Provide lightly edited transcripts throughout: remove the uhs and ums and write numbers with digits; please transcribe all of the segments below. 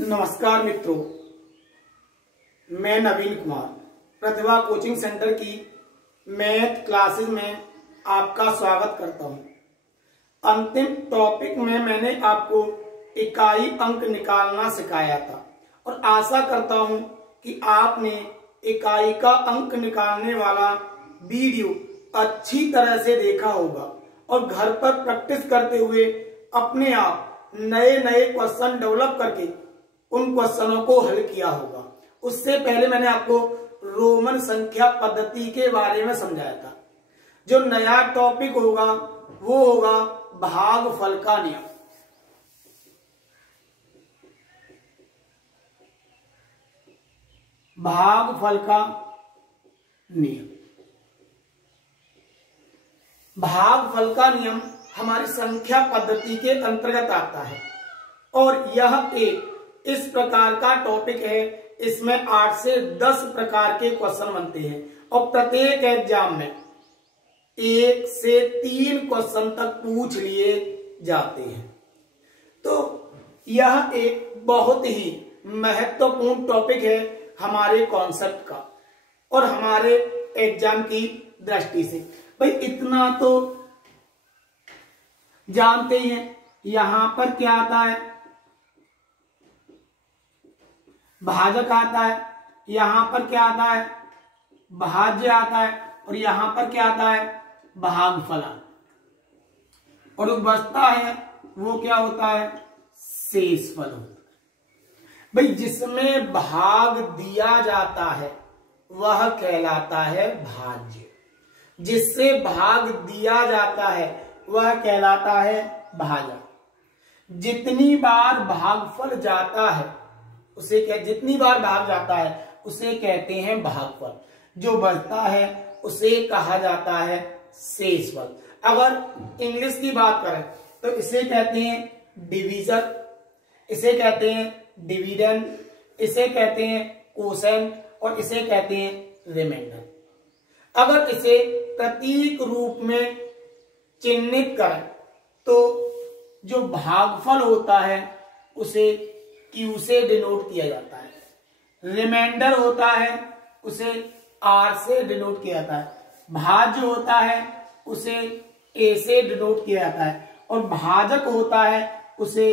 नमस्कार मित्रों, मैं नवीन कुमार प्रतिभा कोचिंग सेंटर की मैथ क्लासेस में आपका स्वागत करता हूं। अंतिम टॉपिक में मैंने आपको इकाई अंक निकालना सिखाया था और आशा करता हूं कि आपने इकाई का अंक निकालने वाला वीडियो अच्छी तरह से देखा होगा और घर पर प्रैक्टिस करते हुए अपने आप नए नए क्वेश्चन डेवलप करके उन क्वेश्चनों को हल किया होगा। उससे पहले मैंने आपको रोमन संख्या पद्धति के बारे में समझाया था। जो नया टॉपिक होगा वो होगा भागफल का नियम। भागफल का नियम। भागफल का नियम हमारी संख्या पद्धति के अंतर्गत आता है और यह एक इस प्रकार का टॉपिक है। इसमें 8 से 10 प्रकार के क्वेश्चन बनते हैं और प्रत्येक एग्जाम में 1 से 3 क्वेश्चन तक पूछ लिए जाते हैं। तो यह एक बहुत ही महत्वपूर्ण टॉपिक है हमारे कॉन्सेप्ट का और हमारे एग्जाम की दृष्टि से। भाई इतना तो जानते ही हैं, यहां पर क्या आता है, भाजक आता है, यहां पर क्या आता है, भाज्य आता है और यहां पर क्या आता है, भागफल। और जो बचता है वो क्या होता है, शेषफल होता है। भाई जिसमें भाग दिया जाता है वह कहलाता है भाज्य, जिससे भाग दिया जाता है वह कहलाता है भाजक। जितनी बार भागफल जाता है उसे जितनी बार भाग जाता है उसे कहते हैं भागफल। जो बचता है उसे कहा जाता है शेषफल। अगर इंग्लिश की बात करें तो इसे कहते हैं डिवीजन, इसे कहते हैं डिविडेंड, इसे कहते हैं कोसेंट और इसे कहते हैं रिमाइंडर। अगर इसे प्रतीक रूप में चिन्हित करें तो जो भागफल होता है उसे Q से डिनोट किया जाता है, रिमाइंडर होता है उसे R से डिनोट किया जाता है, भाज्य होता है उसे A से डिनोट किया जाता है और भाजक होता है उसे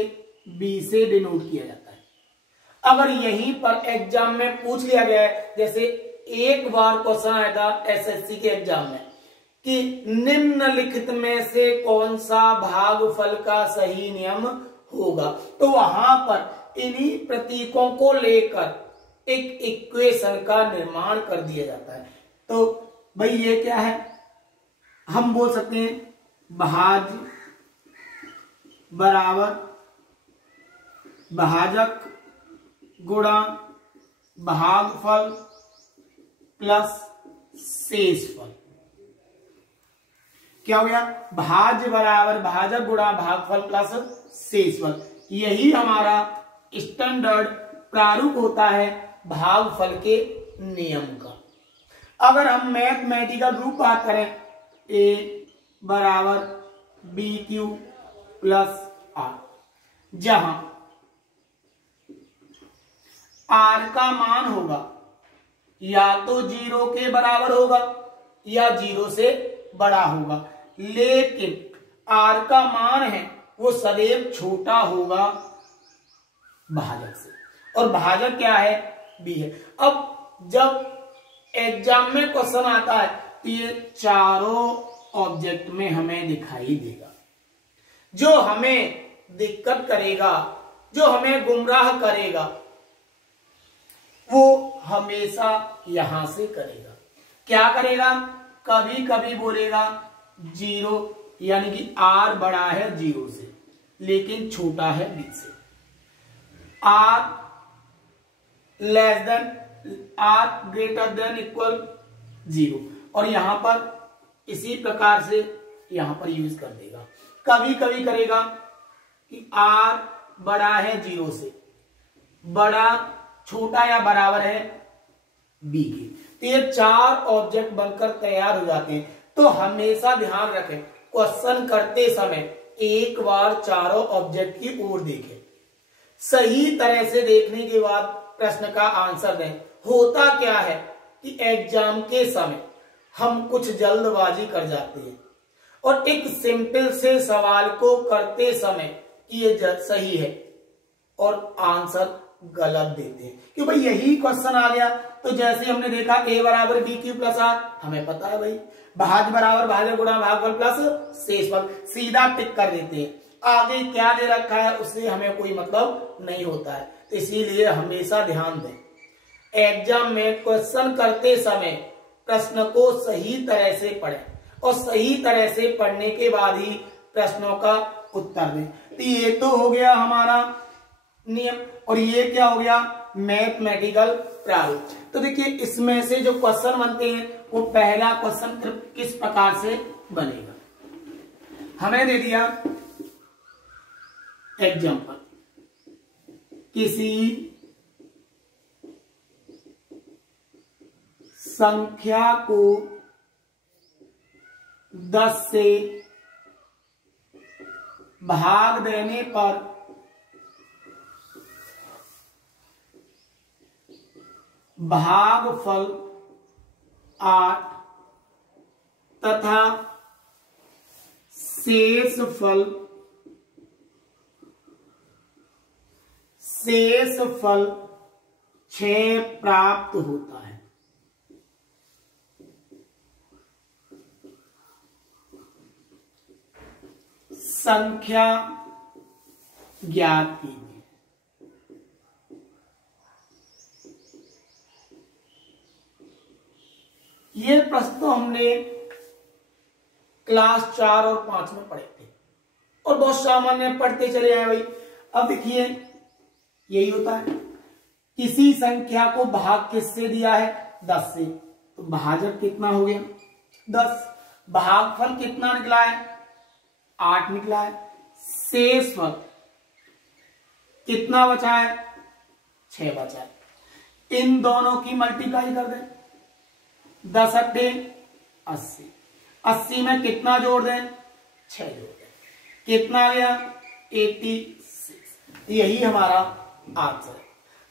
B से डिनोट किया जाता है। अगर यहीं पर एग्जाम में पूछ लिया गया है, जैसे एक बार क्वेश्चन आया था SSC के एग्जाम में कि निम्नलिखित में से कौन सा भागफल का सही नियम होगा, तो वहां पर इन्हीं प्रतीकों को लेकर एक इक्वेशन का निर्माण कर दिया जाता है। तो भाई ये क्या है, हम बोल सकते हैं भाज्य बराबर भाजक गुणा भागफल प्लस शेषफल। क्या हो गया, भाज्य बराबर भाजक गुणा भागफल प्लस शेषफल। यही हमारा स्टैंडर्ड प्रारूप होता है भागफल के नियम का। अगर हम मैथमेटिकल रूप बात करें, a बराबर BQ प्लस R, जहां R का मान होगा या तो 0 के बराबर होगा या 0 से बड़ा होगा, लेकिन R का मान है वो सदैव छोटा होगा भाजक से, और भाजक क्या है, B है। अब जब एग्जाम में क्वेश्चन आता है तो ये चारों ऑब्जेक्ट में हमें दिखाई देगा। जो हमें दिक्कत करेगा, जो हमें गुमराह करेगा, वो हमेशा यहां से करेगा। क्या करेगा, कभी कभी बोलेगा 0, यानी कि R बड़ा है 0 से लेकिन छोटा है B से, R ग्रेटर देन इक्वल 0, और यहां पर इसी प्रकार से यहां पर यूज कर देगा। कभी कभी करेगा कि R बड़ा है 0 से, बड़ा छोटा या बराबर है B के। तो ये 4 ऑब्जेक्ट बनकर तैयार हो जाते हैं। तो हमेशा ध्यान रखें, क्वेश्चन करते समय एक बार चारों ऑब्जेक्ट की ओर देखें। सही तरह से देखने के बाद प्रश्न का आंसर दें। होता क्या है कि एग्जाम के समय हम कुछ जल्दबाजी कर जाते हैं और एक सिंपल से सवाल को करते समय कि ये सही है और आंसर गलत देते हैं कि भाई यही क्वेश्चन आ गया। तो जैसे हमने देखा a बराबर बी क्यू प्लस आर, हमें पता है भाई भाज्य बराबर भाज्य गुणा भागफल प्लस शेषफल, सीधा टिक कर देते हैं। आगे क्या दे रखा है उससे हमें कोई मतलब नहीं होता है। तो इसीलिए हमेशा ध्यान दें, एग्जाम में क्वेश्चन करते समय प्रश्न को सही तरह से पढ़ें और सही तरह से पढ़ने के बाद ही प्रश्नों का उत्तर दें। तो ये तो हो गया हमारा नियम, और ये क्या हो गया मैथमेटिकल प्रारूप। तो देखिए इसमें से जो क्वेश्चन बनते हैं वो पहला क्वेश्चन किस प्रकार से बनेगा, हमें दे दिया एग्जाम्पल, किसी संख्या को 10 से भाग देने पर भागफल 8 तथा शेषफल 6 प्राप्त होता है। संख्या ज्ञात कीजिए। ये प्रश्न तो हमने क्लास 4 और 5 में पढ़े थे और बहुत सामान्य पढ़ते चले आए भाई। अब देखिए यही होता है, किसी संख्या को भाग किससे दिया है 10 से, तो भाजक कितना हो गया 10, भागफल कितना निकला है 8 निकला है, शेषफल कितना बचा है 6 बचा है। इन दोनों की मल्टीप्लाई कर दें, 10 अट्ठे 80, 80 में कितना जोड़ दें 6 जोड़ दें, कितना आ गया 86। यही हमारा आंसर है।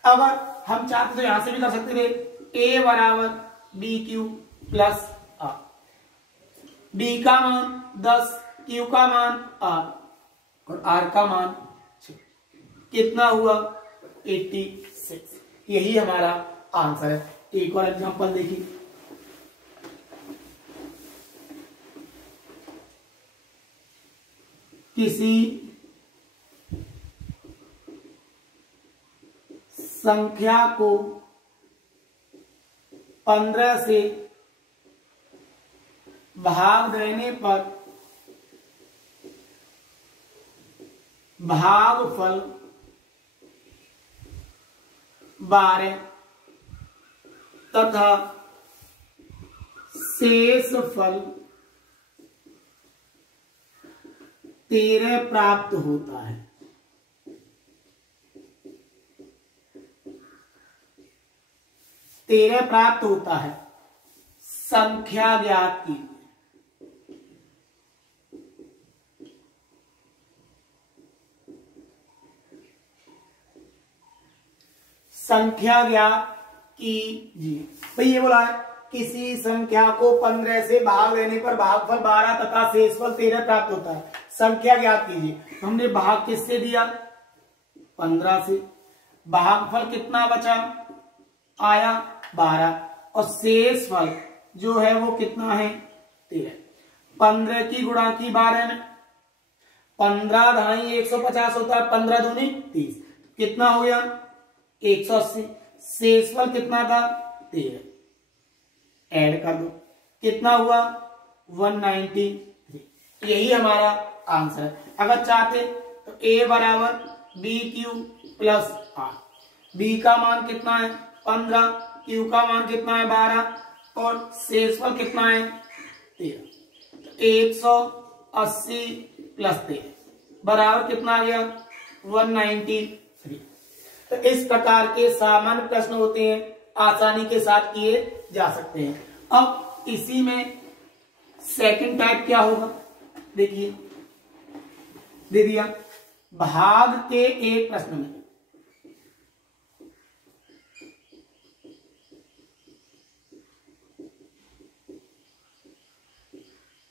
अगर हम चाहते तो यहां से भी कर सकते थे, a बराबर b q plus r, b का मान 10, q का मान r और r का मान 6, कितना हुआ 86। यही हमारा आंसर है। एक और एग्जांपल देखिए, किसी संख्या को 15 से भाग देने पर भागफल 12 तथा शेषफल 13 प्राप्त होता है। संख्या ज्ञात कीजिए। संख्या ज्ञात कीजिए भाई, ये बोला है किसी संख्या को 15 से भाग देने पर भागफल 12 तथा शेषफल 13 प्राप्त होता है। संख्या ज्ञात कीजिए। हमने भाग किससे दिया 15 से, भागफल कितना बचा आया 12 और शेषफल जो है वो कितना है 13। 15 की गुणा की 12 में, 15 ढाई 150 होता है, 15 दूनी 30, कितना हो गया 180। शेषफल कितना था 13, ऐड कर दो कितना हुआ 193। यही हमारा आंसर है। अगर चाहते तो a बराबर b q plus r, b का मान कितना है 15, q का मान कितना है 12 और शेषफल कितना है 13। 180 प्लस 13 बराबर कितना आ गया 193। तो इस प्रकार के सामान्य प्रश्न होते हैं, आसानी के साथ किए जा सकते हैं। अब इसी में सेकंड टाइप क्या होगा, देखिए दे दिया भाग के एक प्रश्न में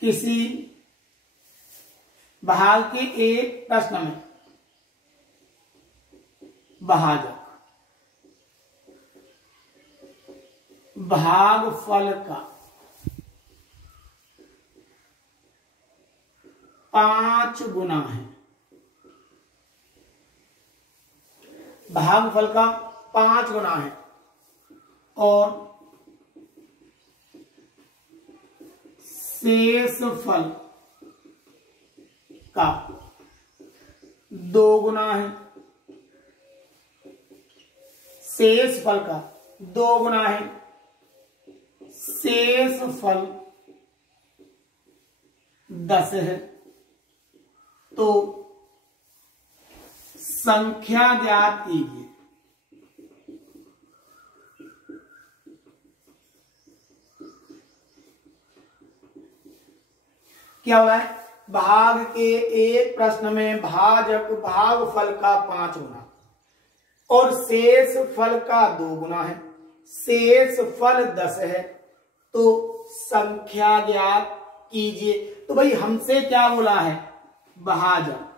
किसी भाग के एक प्रश्न में भाजक भागफल का 5 गुना है। भागफल का 5 गुना है और शेषफल का 2 गुना है। शेषफल का 2 गुना है। शेषफल 10 है। तो संख्या ज्ञात कीजिए। क्या हुआ है? भाग के एक प्रश्न में भाजक भागफल का 5 गुना और शेष फल का 2 गुना है। शेष फल 10 है। तो संख्या ज्ञात कीजिए। तो भाई हमसे क्या बोला है? भाजक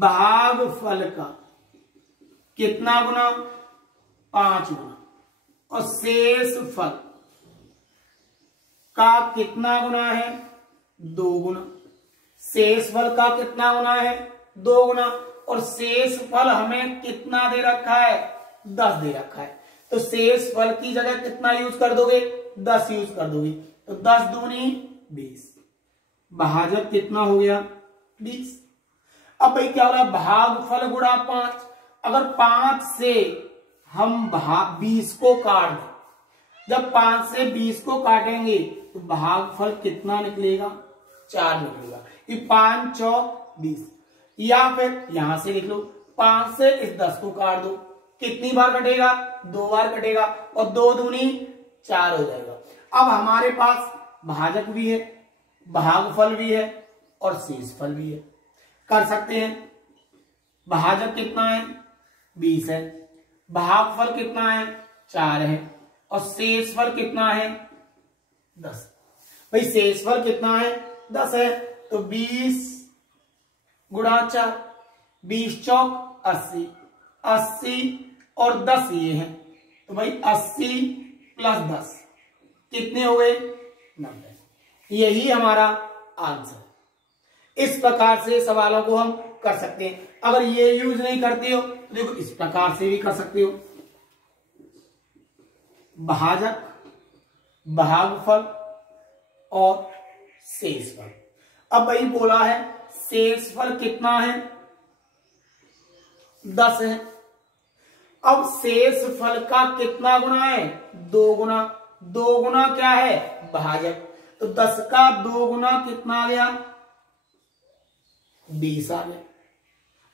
भागफल का कितना गुना? 5 गुना। और शेष फल का कितना गुना है? 2 गुना। शेष फल का कितना गुना है? 2 गुना। और शेष फल हमें कितना दे रखा है? 10 दे रखा है। तो शेष फल की जगह कितना यूज कर दोगे? 10 यूज कर दोगे। तो 10 दूनी 20। भाजक कितना हो गया? 20। अब भाई क्या हो रहा है? भागफल गुणा 5। अगर 5 से हम 20 को काट दें, जब 5 से 20 को काटेंगे तो भागफल कितना निकलेगा? 4 निकलेगा। ये 5 चौक 20। या फिर यहां से लिख लो, 5 से इस 10 को काट दो। कितनी बार कटेगा? 2 बार कटेगा। और 2 दूनी 4 हो जाएगा। अब हमारे पास भाजक भी है, भागफल भी है और शेषफल भी है। कर सकते हैं। भाजक कितना है? 20 है। भागफल कितना है? 4 है। और शेषफल कितना है? 10। भाई शेषफल कितना है? 10 है। तो 20 गुणा 4, 20 चौक 80, 80 और 10 ये है। तो भाई 80 प्लस 10 कितने हो गए? 90। यही हमारा आंसर। इस प्रकार से सवालों को हम कर सकते हैं। अगर ये यूज नहीं करते हो तो देखो इस प्रकार से भी कर सकते हो। भाजक, भागफल और शेषफल। अब वही बोला है शेषफल कितना है? 10 है। अब शेषफल का कितना गुना है? 2 गुना। 2 गुना क्या है? भाजक। तो 10 का 2 गुना कितना आ गया? 20 आ गया।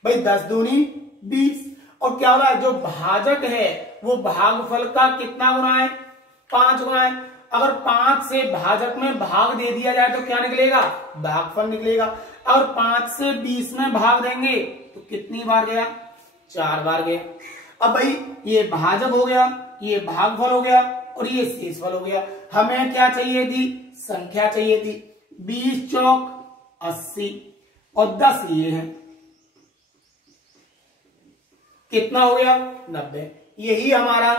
भाई 10 दूनी 20। और क्या हो रहा है? जो भाजक है वो भागफल का कितना गुना है? 5 गुना है। अगर 5 से भाजक में भाग दे दिया जाए तो क्या निकलेगा? भागफल निकलेगा। अगर 5 से 20 में भाग देंगे तो कितनी बार गया? 4 बार गया। अब भाई ये भाजक हो गया, ये भागफल हो गया और ये शेषफल हो गया। हमें क्या चाहिए थी? संख्या चाहिए थी। 20 चौक 80 और 10 ये है। कितना हो गया? 90। यही हमारा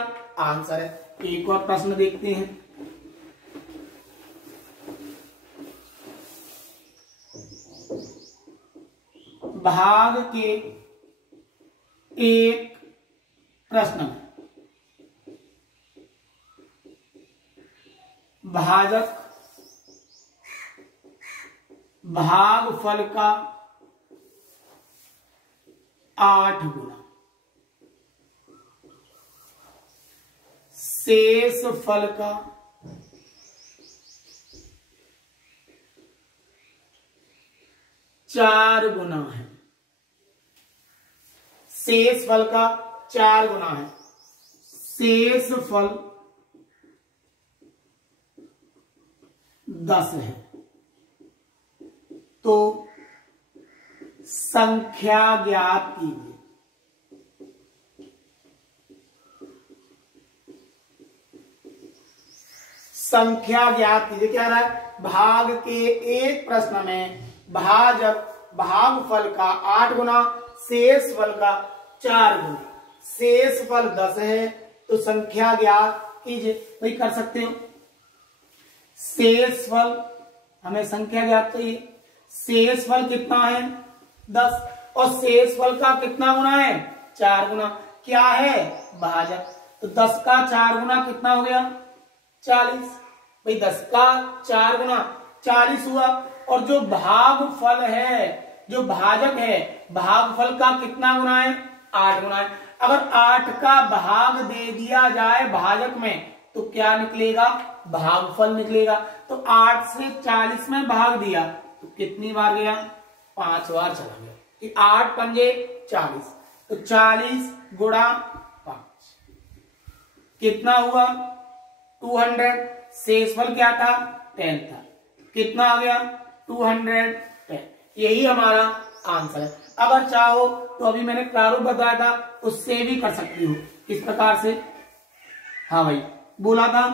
आंसर है। एक और प्रश्न देखते हैं। भाग के एक प्रश्न में भाजक भागफल का 8 गुना, शेषफल का 4 गुना है। शेषफल का 4 गुना है। शेषफल 10 है। तो संख्या ज्ञात कीजिए। संख्या ज्ञात कीजिए। क्या रहा है, भाग के एक प्रश्न में भागफल का 8 गुना, शेषफल का 4 गुना, शेषफल 10 है, तो संख्या ज्ञात कीजिए। भाई कर सकते हो, शेषफल हमें संख्या ज्ञात चाहिए। शेषफल कितना है 10, और शेषफल का कितना गुना है 4 गुना। क्या है, भाजक। तो 10 का 4 गुना कितना हो गया 40। भाई 10 का 4 गुना 40 हुआ। और जो भागफल है, जो भाजक है, भागफल का कितना गुना है 8 गुना है। अगर 8 का भाग दे दिया जाए भाजक में तो क्या निकलेगा, भागफल निकलेगा। तो 8 से 40 में भाग दिया तो कितनी बार गया, 5 बार चला गया। 8 पंजे 40, तो 40 गुणा 5 कितना हुआ 200। शेषफल क्या था 10 था, कितना आ गया 210। यही हमारा आंसर है। अगर चाहो तो अभी मैंने प्रारूप बताया था उससे भी कर सकती हो इस प्रकार से। हाँ भाई बोला था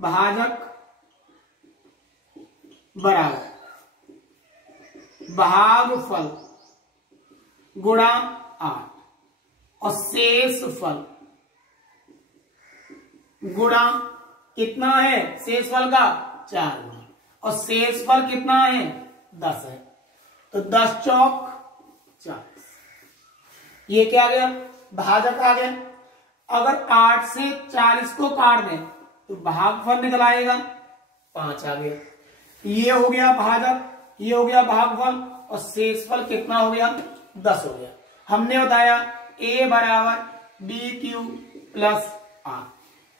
भाजक बराबर भागफल गुणा 8 और शेषफल गुणा कितना है, शेषफल का 4 गुना, और शेषफल कितना है 10 है। तो 10 चौक 40, ये क्या आ गया, भाजक आ गया। अगर 8 से 40 को काट दें तो भागफल निकल आएगा 5 आ गया। ये हो गया भाजक, ये हो गया भागफल, और शेषफल कितना हो गया 10 हो गया। हमने बताया a बराबर बी क्यू प्लस आर।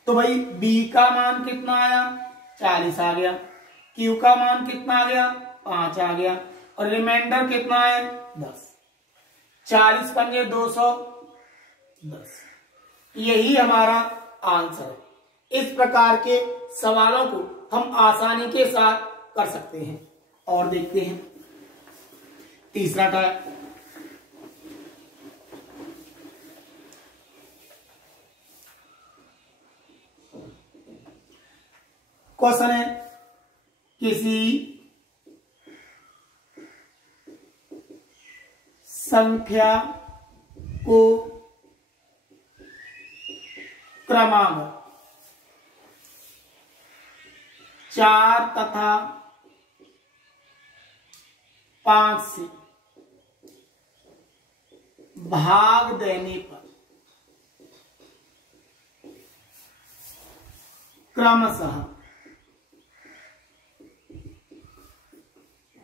तो भाई b का मान कितना आया 40 आ गया, q का मान कितना आ गया 5 आ गया, और रिमाइंडर कितना है 10। 40 पंजे 210, यही हमारा आंसर है। इस प्रकार के सवालों को हम आसानी के साथ कर सकते हैं। और देखते हैं तीसरा टाइप। क्वेश्चन है, किसी संख्या को क्रमांक 4 तथा 5 से भाग देने पर क्रमशः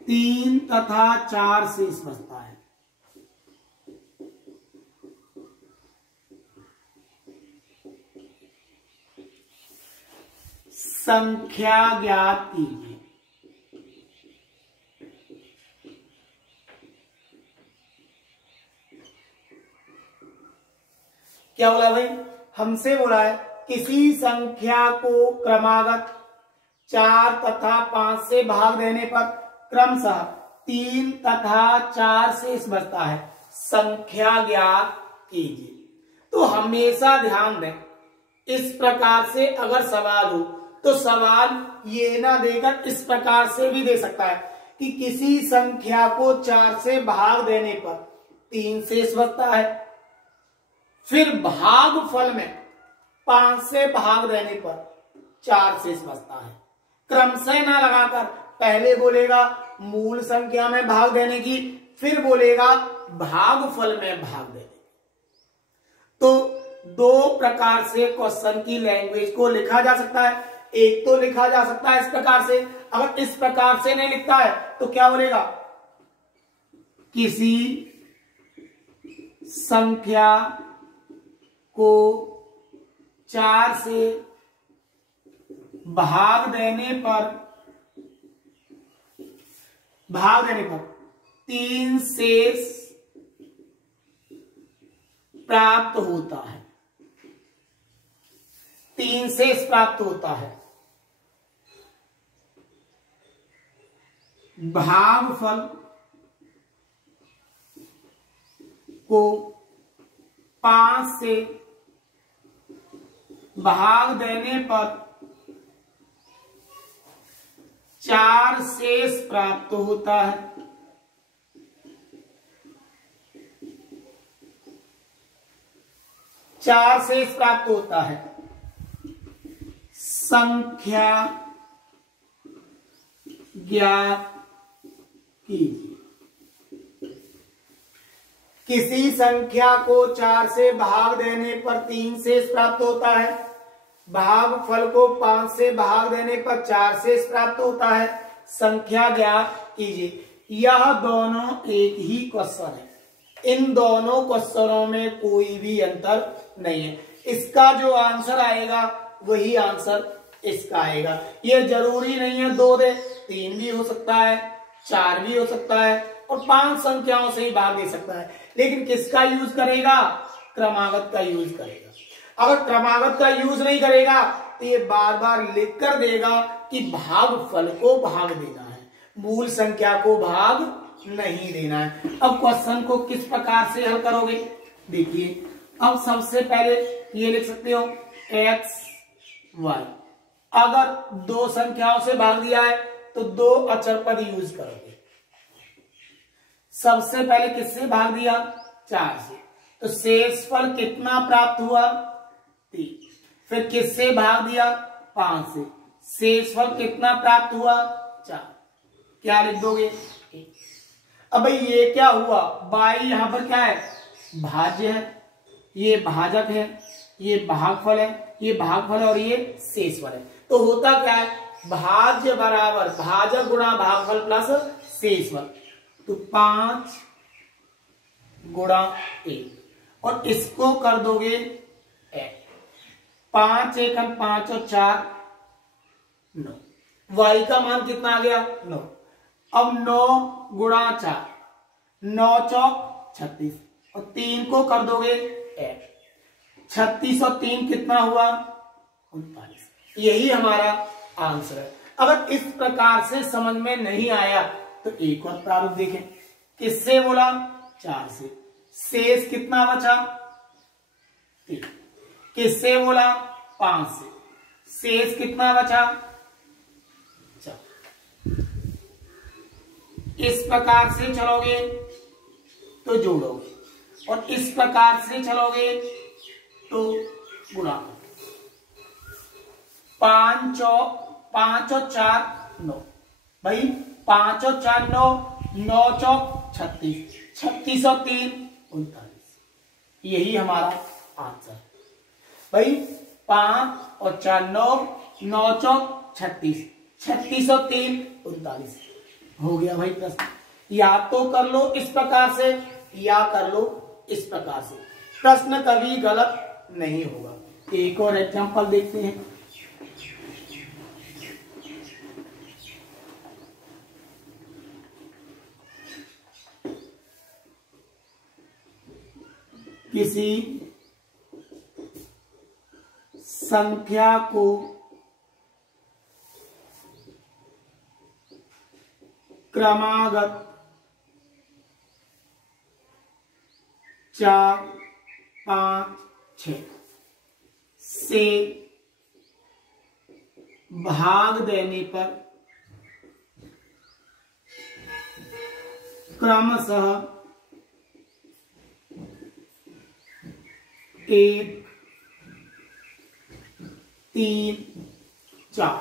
3 तथा 4 शेष बचता है। संख्या ज्ञात कीजिए। क्या बोला भाई, हमसे बोला है किसी संख्या को क्रमागत 4 तथा 5 से भाग देने पर क्रमशः 3 तथा 4 शेष बचता है, संख्या ज्ञात कीजिए। तो हमेशा ध्यान दें, इस प्रकार से अगर सवाल हो तो सवाल ये ना देकर इस प्रकार से भी दे सकता है कि किसी संख्या को 4 से भाग देने पर 3 शेष बचता है, फिर भागफल में 5 से भाग देने पर 4 शेष बचता है। क्रमशः ना लगाकर पहले बोलेगा मूल संख्या में भाग देने की, फिर बोलेगा भागफल में भाग देने की। तो 2 प्रकार से क्वेश्चन की लैंग्वेज को लिखा जा सकता है। एक तो लिखा जा सकता है इस प्रकार से, अगर इस प्रकार से नहीं लिखता है तो क्या बोलेगा, किसी संख्या को 4 से भाग देने पर 3 शेष प्राप्त होता है। 3 शेष प्राप्त होता है। भागफल को 5 से भाग देने पर 4 शेष प्राप्त होता है। चार शेष प्राप्त होता है। संख्या ज्ञात कीजिए। किसी संख्या को 4 से भाग देने पर 3 शेष प्राप्त होता है। भागफल को 5 से भाग देने पर 4 शेष प्राप्त होता है। संख्या ज्ञात कीजिए। यह दोनों एक ही क्वेश्चन है। इन दोनों क्वेश्चनों में कोई भी अंतर नहीं है। इसका जो आंसर आएगा वही आंसर इसका आएगा। ये जरूरी नहीं है 2 दे, 3 भी हो सकता है, 4 भी हो सकता है और 5 संख्याओं से ही भाग दे सकता है। लेकिन किसका यूज करेगा? क्रमागत का यूज करेगा। अगर क्रमागत का यूज नहीं करेगा तो ये बार बार लिख कर देगा कि भागफल को भाग देना है, मूल संख्या को भाग नहीं देना है। अब क्वेश्चन को किस प्रकार से हल करोगे? देखिए, अब सबसे पहले ये लिख सकते हो x y। अगर 2 संख्याओं से भाग दिया है तो 2 अचर पद यूज करोगे। सबसे पहले किससे भाग दिया? 4 से, तो शेषफल कितना प्राप्त हुआ? 3। फिर किससे भाग दिया? 5 से, शेषफल कितना प्राप्त हुआ? 4। क्या लिख दोगे? 1। अब भाई ये क्या हुआ? y यहां पर क्या है? भाज्य है, ये भाजक है, ये भागफल है, ये भागफल और ये शेषफल है। तो होता क्या है? भाज्य बराबर भाजक गुणा भागफल प्लस शेषफल। तो 5 गुणा 1 और इसको कर दोगे 5 1 5 और 4 9। y का मान कितना आ गया? 9। अब 9 गुणा 4, 9 चौक 36 और 3 को कर दोगे 1। 36 और 3 कितना हुआ? 39। यही हमारा आंसर है। अगर इस प्रकार से समझ में नहीं आया तो एक और प्रारूप देखें। किससे बोला? 4 से। शेष कितना बचा? 3। किससे बोला? 5 से। शेष कितना बचा? 4। इस प्रकार से चलोगे तो जोड़ोगे और इस प्रकार से चलोगे तो गुणा। 5 और 4 9। भाई 5 और 4 9, 9 चौक 36, 36 और 3 39। यही हमारा आंसर। भाई 5 और 4 9, 9 चौक 36, 36 और 3 39। हो गया भाई प्रश्न। या तो कर लो इस प्रकार से या कर लो इस प्रकार से, प्रश्न कभी गलत नहीं होगा। एक और एग्जांपल देखते हैं। किसी संख्या को क्रमागत 4 5 6 से भाग देने पर क्रमशः 1 3 4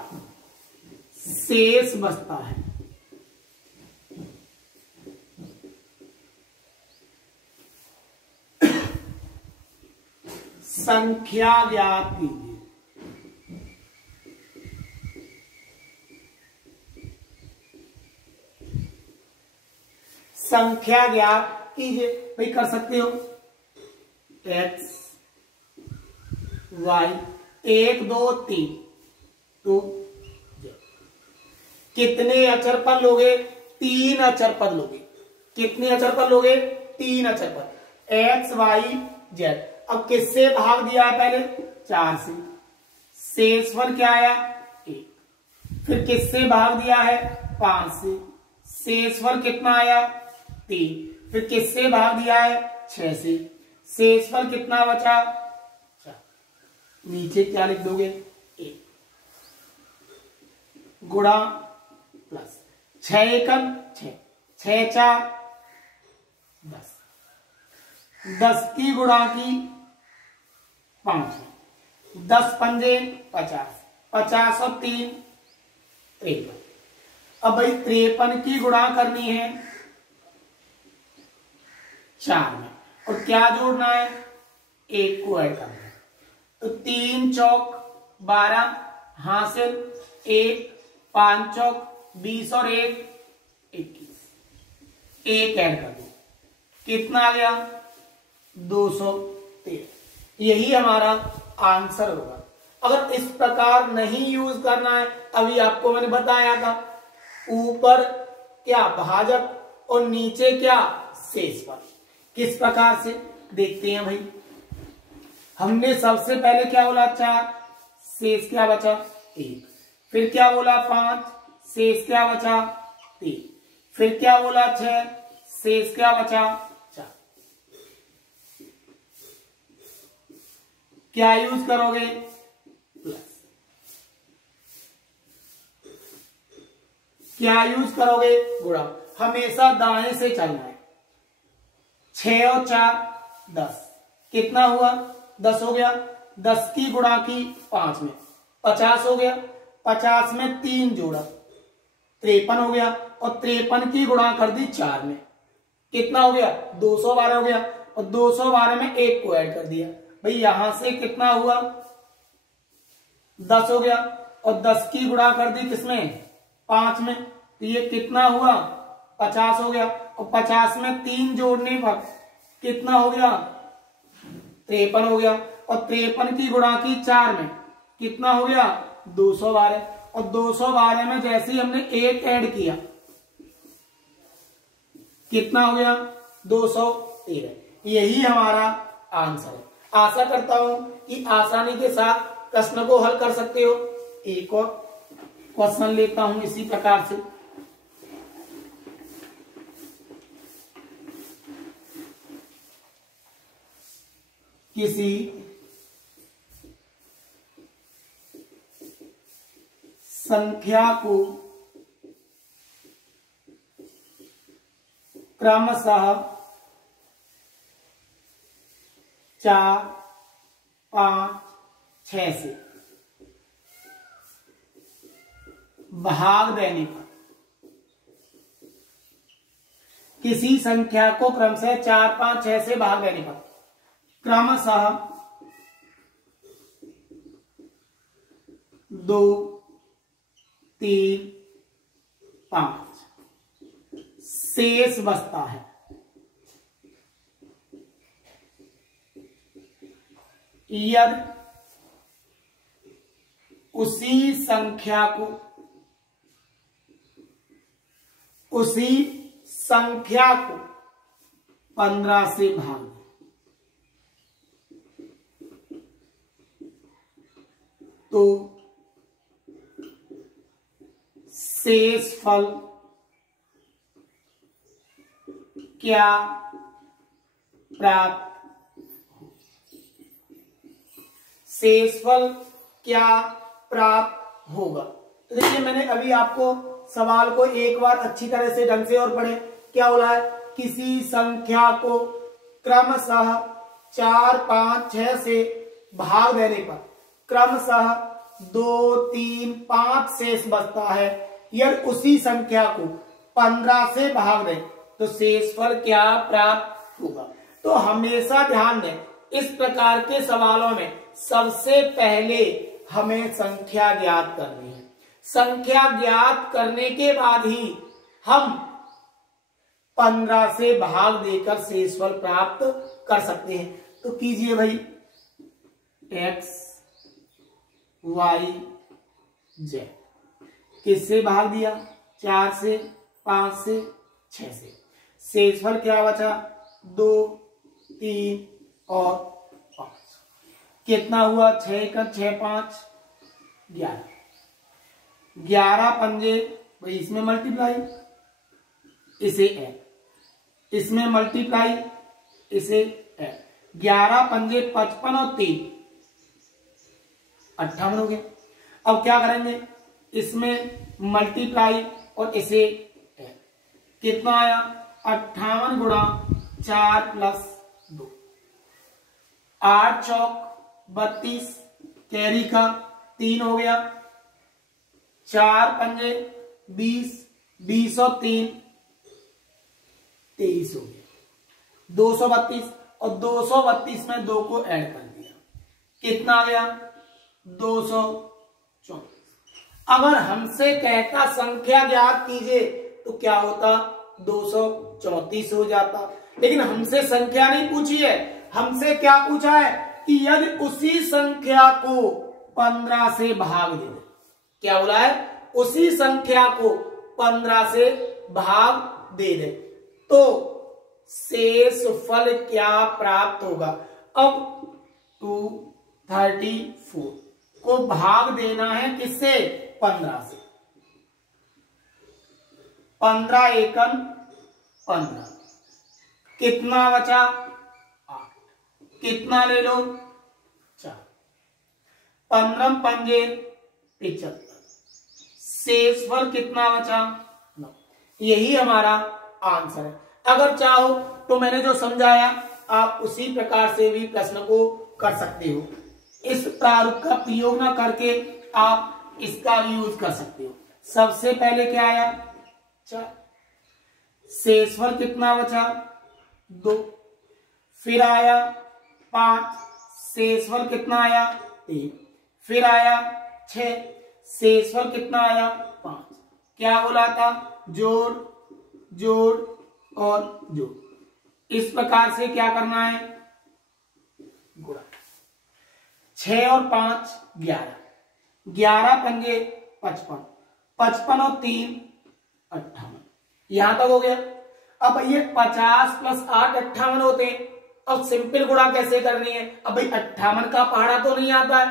शेष बचता है। संख्या ज्ञात कीजिए। संख्या ज्ञात कीजिए। भाई कर सकते हो x y 1 2 3 तो कितने अचर पद लोगे? 3 अचर पद लोगे। कितने अचर पद लोगे? 3 अचर पद x y z। अब किससे भाग दिया है? पहले 4 से। शेषफल क्या आया? 1। फिर किससे भाग दिया है? 5 से। शेषफल कितना आया? 3। फिर किससे भाग दिया है? 6 से। शेषफल कितना बचा? 4। नीचे क्या लिख दोगे? 1 गुणा प्लस 6 एकम 6, 6 4 10, 10 की गुणा की 5, 10 पंजे 50, 50 और 3 53। अब भाई 53 की गुणा करनी है 4 में, और क्या जोड़ना है, 1 को ऐड करना है। तो 3 चौक 12 हासिल, 1 5 चौक 20 और 1 21, 1 ऐड कर दो, कितना आ गया 213। यही हमारा आंसर होगा। अगर इस प्रकार नहीं यूज करना है, अभी आपको मैंने बताया था ऊपर क्या भाजक और नीचे क्या शेषफल, किस प्रकार से देखते हैं भाई। हमने सबसे पहले क्या बोला 4, शेष क्या बचा 1, फिर क्या बोला 5, शेष क्या बचा 3, फिर क्या बोला 6, शेष क्या बचा 4। क्या यूज करोगे, प्लस। क्या यूज करोगे, गुणा। हमेशा दाएं से चलना है। 6 और 4 10, कितना हुआ 10 हो गया, 10 की गुणा की 5 में 50 हो गया, 50 में 3 जोड़ा 53 हो गया, और 53 की गुणा कर दी 4 में, कितना हो गया 212 हो गया, और 212 में 1 को ऐड कर दिया। भाई यहां से कितना हुआ 10 हो गया, और 10 की गुणा कर दी किसमें 5 में, तो ये कितना हुआ 50 हो गया, और 50 में 3 जोड़ने पर कितना हो गया 53 हो गया, और 53 की गुणा की 4 में कितना हो गया 212, और 212 में जैसे ही हमने 1 ऐड किया कितना हो गया 213। यही हमारा आंसर है। आशा करता हूं कि आसानी के साथ प्रश्न को हल कर सकते हो। एक और क्वेश्चन लेता हूं इसी प्रकार से। किसी संख्या को क्रमशः 4 5 6 से भाग देने पर, किसी संख्या को क्रमशः 4 5 6 से भाग देने पर क्रमशः 2 3 5 शेष बचता है। यदि उसी संख्या को 15 से भाग दें तो शेषफल क्या प्राप्त, शेषफल क्या प्राप्त होगा। तो देखिए मैंने अभी आपको सवाल को एक बार अच्छी तरह से ढंग से और पढ़े। क्या बोला है, किसी संख्या को क्रमशः 4 5 6 से भाग देने पर क्रमशः 2 3 5 शेष बचता है। यदि उसी संख्या को 15 से भाग दें तो शेषफल क्या प्राप्त होगा। तो हमेशा ध्यान दें, इस प्रकार के सवालों में सबसे पहले हमें संख्या ज्ञात करनी है। संख्या ज्ञात करने के बाद ही हम 15 से भाग देकर शेषफल प्राप्त कर सकते हैं। तो कीजिए भाई, x y z किससे भाग दिया, 4 से 5 से 6 से। शेषफल क्या बचा, 2 3 और 5। कितना हुआ, 6 का 6 5 11। 11 पंजे भाई इसमें मल्टीप्लाई, इसे ऐड, इसमें मल्टीप्लाई, इसे ऐड। 11 पंजे 55 और 3 58 हो गए। अब क्या करेंगे, इसमें मल्टीप्लाई और इसे कितना आया 58 गुणा 4 प्लस 2, 8 चौक 32, कैरी का 3 हो गया, 4 पंजे 20, 20 और 3 23 हो गया, 232 और 232 में 2 को ऐड कर दिया, कितना आ गया 234। अगर हमसे कहता संख्या ज्ञात कीजिए तो क्या होता 234 हो जाता, लेकिन हमसे संख्या नहीं पूछी है, हमसे क्या पूछा है कि यदि उसी संख्या को 15 से भाग दे, क्या बोला है उसी संख्या को 15 से भाग दे दे तो शेष फल क्या प्राप्त होगा। अब 234 को भाग देना है किससे 15 से, 15 एकम 15, कितना बचा 8, कितना ले लो 4, 15 पंजे 75, शेषफल कितना बचा 9। यही हमारा आंसर है। अगर चाहो तो मैंने जो समझाया आप उसी प्रकार से भी प्रश्न को कर सकते हो, इस प्रारूप का प्रयोग ना करके आप इसका भी यूज कर सकते हो। सबसे पहले क्या आया 4, शेषफल कितना बचा 2, फिर आया 5, शेषफल कितना आया 3, फिर आया 6, शेषफल कितना आया 5। क्या बोला था जोड़ जोड़ और जोड़, इस प्रकार से क्या करना है गुणा, 6 और 5 11, 11 पंजे 55, 55 और 3 58, यहां तक हो गया। अब ये 50 प्लस 8 58 होते हैं। अब सिंपल गुणा कैसे करनी है, अब भाई 58 का पहाड़ा तो नहीं आता है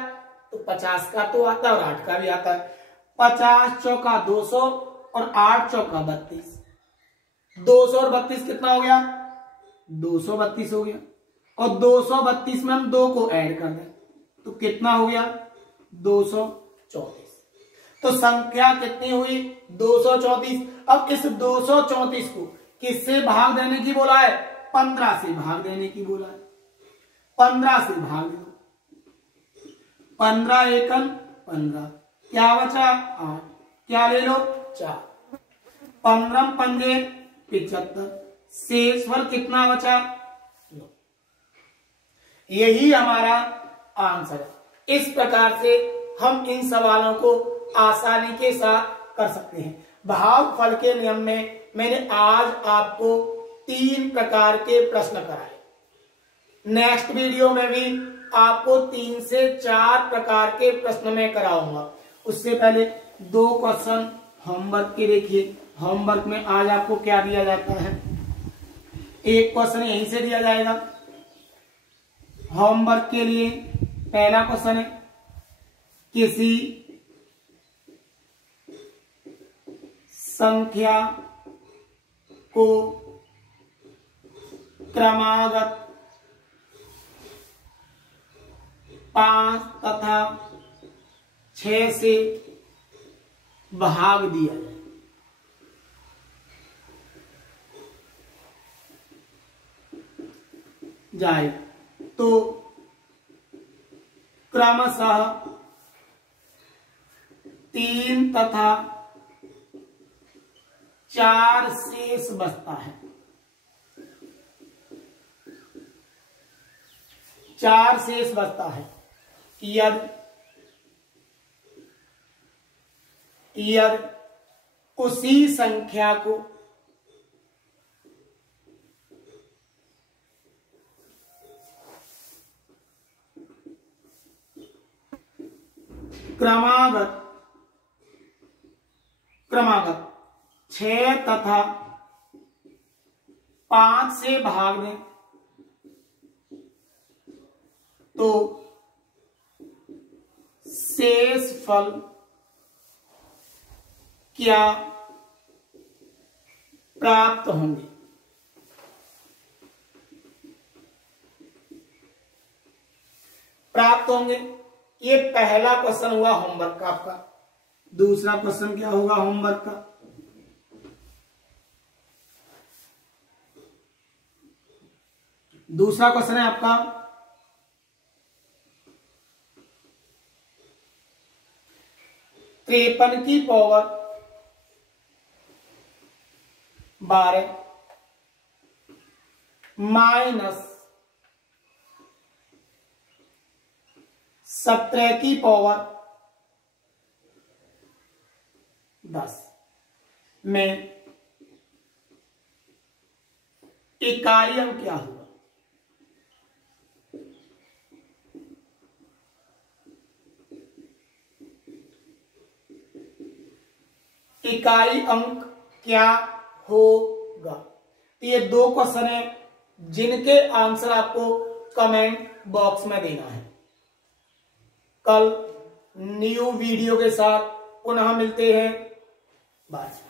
तो 50 का तो आता है और 8 का भी आता है। 50 चौका 200 और 8 चौका 32, 200 और 32 कितना हो गया 232 हो गया, और 232 में हम 2 को ऐड कर दें तो कितना हो गया 234। तो संख्या कितनी हुई 234। अब इस 234 को किससे भाग देने की बोला है 15 से भाग देने की बोला है, 15 से भाग दो, 15 एकम 15, क्या बचा 8, क्या ले लो 4, 15 पंजे 75, शेषफल कितना बचा 9। यही हमारा आंसर है। इस प्रकार से हम इन सवालों को आसानी के साथ कर सकते हैं। भागफल के नियम में मैंने आज आपको 3 प्रकार के प्रश्न कराए, नेक्स्ट वीडियो में भी आपको 3 से 4 प्रकार के प्रश्न में कराऊंगा। उससे पहले 2 क्वेश्चन होमवर्क के देखिए। होमवर्क में आज आपको क्या दिया जाता है, एक क्वेश्चन यहीं से दिया जाएगा होमवर्क के लिए। पहला क्वेश्चन है किसी संख्या को क्रमागत 5 तथा 6 से भाग दिया जाए तो क्रमशः 3 तथा 4 शेष बचता है। 4 शेष बचता है यदि उसी संख्या को क्रमागत 6 तथा 5 से भाग दें तो शेष फल क्या प्राप्त होंगे। ये पहला क्वेश्चन हुआ होमवर्क का आपका। दूसरा क्वेश्चन क्या होगा होमवर्क का, दूसरा क्वेश्चन है आपका 53 की पावर 12 माइनस 17 की पावर 10 में इकाई अंक क्या होगा? इकाई अंक क्या होगा? ये दो क्वेश्चन है जिनके आंसर आपको कमेंट बॉक्स में देना है। कल न्यू वीडियो के साथ पुनः मिलते हैं। बाय।